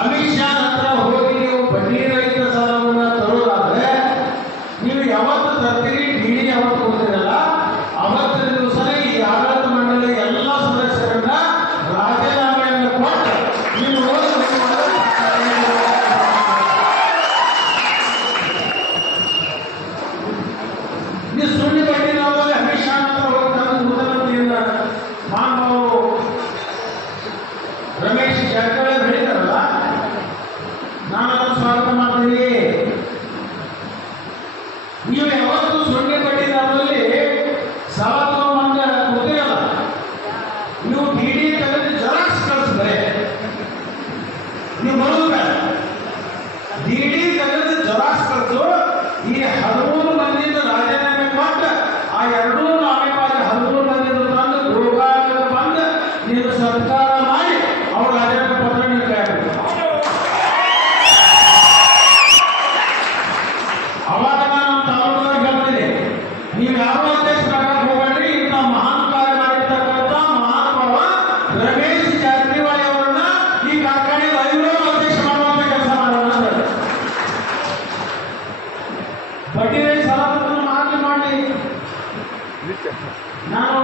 ಅಮಿತ್ ಶಾ ಹತ್ರ ಹೋಗಿ ನೀವು ಬಡ್ಡಿ ರಹಿತ ಸಾಲವನ್ನು ತರೋದಾದ್ರೆ ನೀವು ಯಾವತ್ತು ತರ್ತೀರಿ, ಡಿಡಿ ಯಾವತ್ತು ಹೋಗ್ತೀರಲ್ಲ ಅವತ್ತಿನ ದಿವಸನೇ ಈ ಆಡಳಿತ ಮಂಡಳಿ ಎಲ್ಲ ಸದಸ್ಯರನ್ನ ರಾಜೀನಾಮೆಯನ್ನು ಕೊಟ್ಟು ನೀವು ನೀವು ಸುಳ್ಳು ಬಡ್ಡಿ ನಾವು ಅಮಿತ್ ಶಾ ಹತ್ರ ಹೋಗಿ ತಂದು ಮುಖ್ಯಮಂತ್ರಿಯಿಂದ ಮಾನವರು ರಮೇಶ್ ಜಾರಕಿಹೊಳಿ ಹೇಳಿದಾರಲ್ಲ, ನಾನು ಅದನ್ನು ಸ್ವಾಗತ ಮಾಡ್ತೀನಿ. ನೀವು ಯಾವತ್ತು ಸೊನ್ನೆ ಬಡ್ಡಿದಾರರಲ್ಲಿ ಸಾಲ ತಗೊಂಡು ಗೊತ್ತಿರಲ್ಲ, ನೀವು ಡಿಡಿ ತೆಗೆದು ಜೆರಾಕ್ಸ್ ಕಳಿಸಿದ್ರೆ ನೀವು ಬರೋದು ಬೇಡ. ಡಿಡಿ ತೆಗೆದು ಜೆರಾಕ್ಸ್ ಕಳಿಸು. ಈ 13 ಮಂದಿಯಿಂದ ರಾಜೀನಾಮೆ ಕೊಟ್ಟು ಆ 2 ನಾಮೆ 13 ಮಂದಿಯಿಂದ ತಂದು ಗೋಕಾಕ ಬಂದು ನೀವು ಸರ್ಕಾರ ಮಾಡಿ ಅವ್ರ ರಾಜೀನಾಮೆ ಪತ್ರ ನೀವು ಕೇಳಬೇಕು. ಅವಾಗ ನಾನು ತಾಲೂಕರಿಗೆ ಹೇಳ್ತೀನಿ, ನೀವು ಯಾವ ಅಧ್ಯಕ್ಷರಾಗಕ್ಕೆ ಹೋಗಬೇಡ್ರಿ. ಇಂಥ ಮಹಾನ್ ಕಾರ್ಯ ಮಾಡಿರ್ತಕ್ಕಂಥ ಮಹಾನುಭಾವ ರಮೇಶ್ ಜಾರಕಿಹೊಳಿ ಅವರನ್ನ ಈ ಕಾರ್ಖಾನೆ ಅಧ್ಯಕ್ಷ ಮಾಡುವಂತ ಕೆಲಸ ಮಾಡೋಣ. ಬಡ್ಡಿ ರಹಿತ ಸಾಲ ಮಾಡಲಿ. ನಾನು